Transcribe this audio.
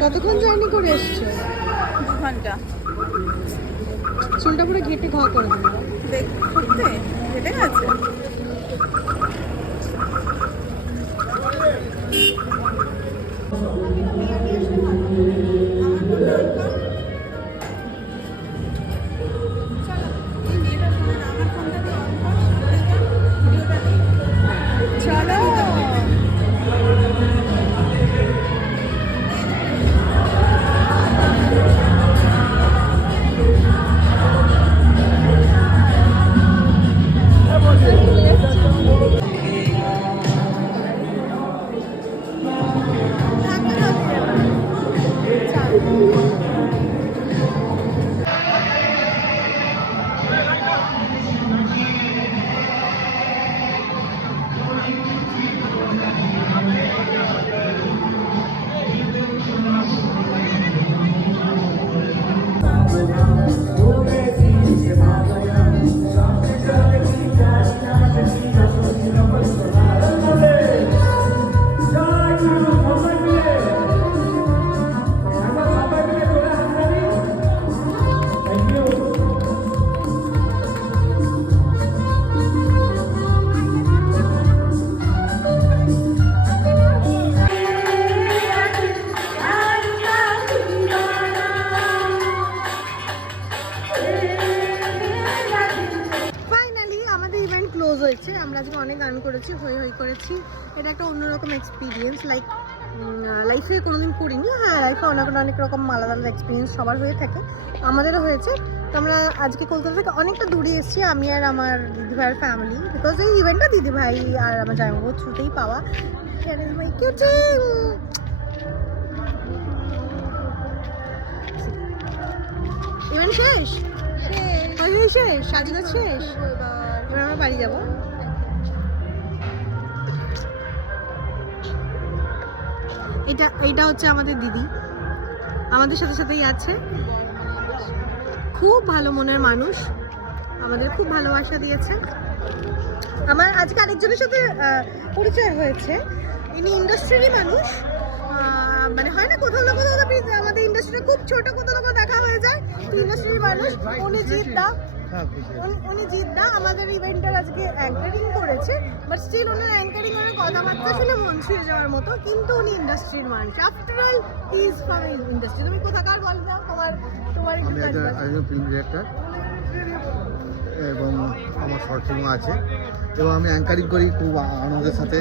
কতক্ষণ জার্নি করে এসছো? 2 ঘন্টা। চুলটা পুরো ঘেটে ঘা করে দিল। করতে হেঁটে গেছে। চলো ফাইনালি আমাদের ইভেন্ট ক্লোজ হয়েছে। আমরা আজকে অনেক গান করেছি, হই হই করেছি। এটা একটা অন্যরকম এক্সপিরিয়েন্স, লাইফে কোনোদিন করিনি। হ্যাঁ, লাইফে অনেক রকম আলাদা আলাদা এক্সপিরিয়েন্স সবার হয়ে থাকে, আমাদেরও হয়েছে। তো আমরা আজকে কলকাতা থেকে অনেকটা দূরে এসেছি, আমি আর আমার দিদিভাইয়ের ফ্যামিলি, বিকজ এই ইভেন্টটা দিদিভাই আর আমার জামাইবাবুর থ্রুতেই পাওয়া। ইভেন্ট শেষ, শেষ, সাজগোজ শেষ, এবার আমরা বাড়ি যাবো। এইটা হচ্ছে আমাদের দিদি, আমাদের সাথে সাথেই আছে। খুব ভালো মনের মানুষ, আমাদের খুব ভালোবাসা দিয়েছে। আমার আজকে আরেকজনের সাথে পরিচয় হয়েছে, ইনি ইন্ডাস্ট্রিরই মানুষ। মানে হয় না কোথাও না কোথাও আমাদের ইন্ডাস্ট্রি খুব ছোট, কোথাও না দেখা হয়ে যায়। ইন্ডাস্ট্রির মানুষ উনি জিদ্দা আমাদের ইভেন্টের আজকে অ্যাঙ্কারিং করেছে, বাট স্টিল ওনার অ্যাঙ্কারিং ওনার কথাবার্তা ছিল মন ছুঁয়ে যাওয়ার মতো। কিন্তু উনি ইন্ডাস্ট্রির মানুষ, after all is from industry. তুমি কোথাকার বল দাও, তোমার আমি একজন ফিল্ম ডিরেক্টর এবং আমার শর্ট ফিল্মও আছে, এবং আমি অ্যাঙ্কারিং করি খুব আনন্দের সাথে।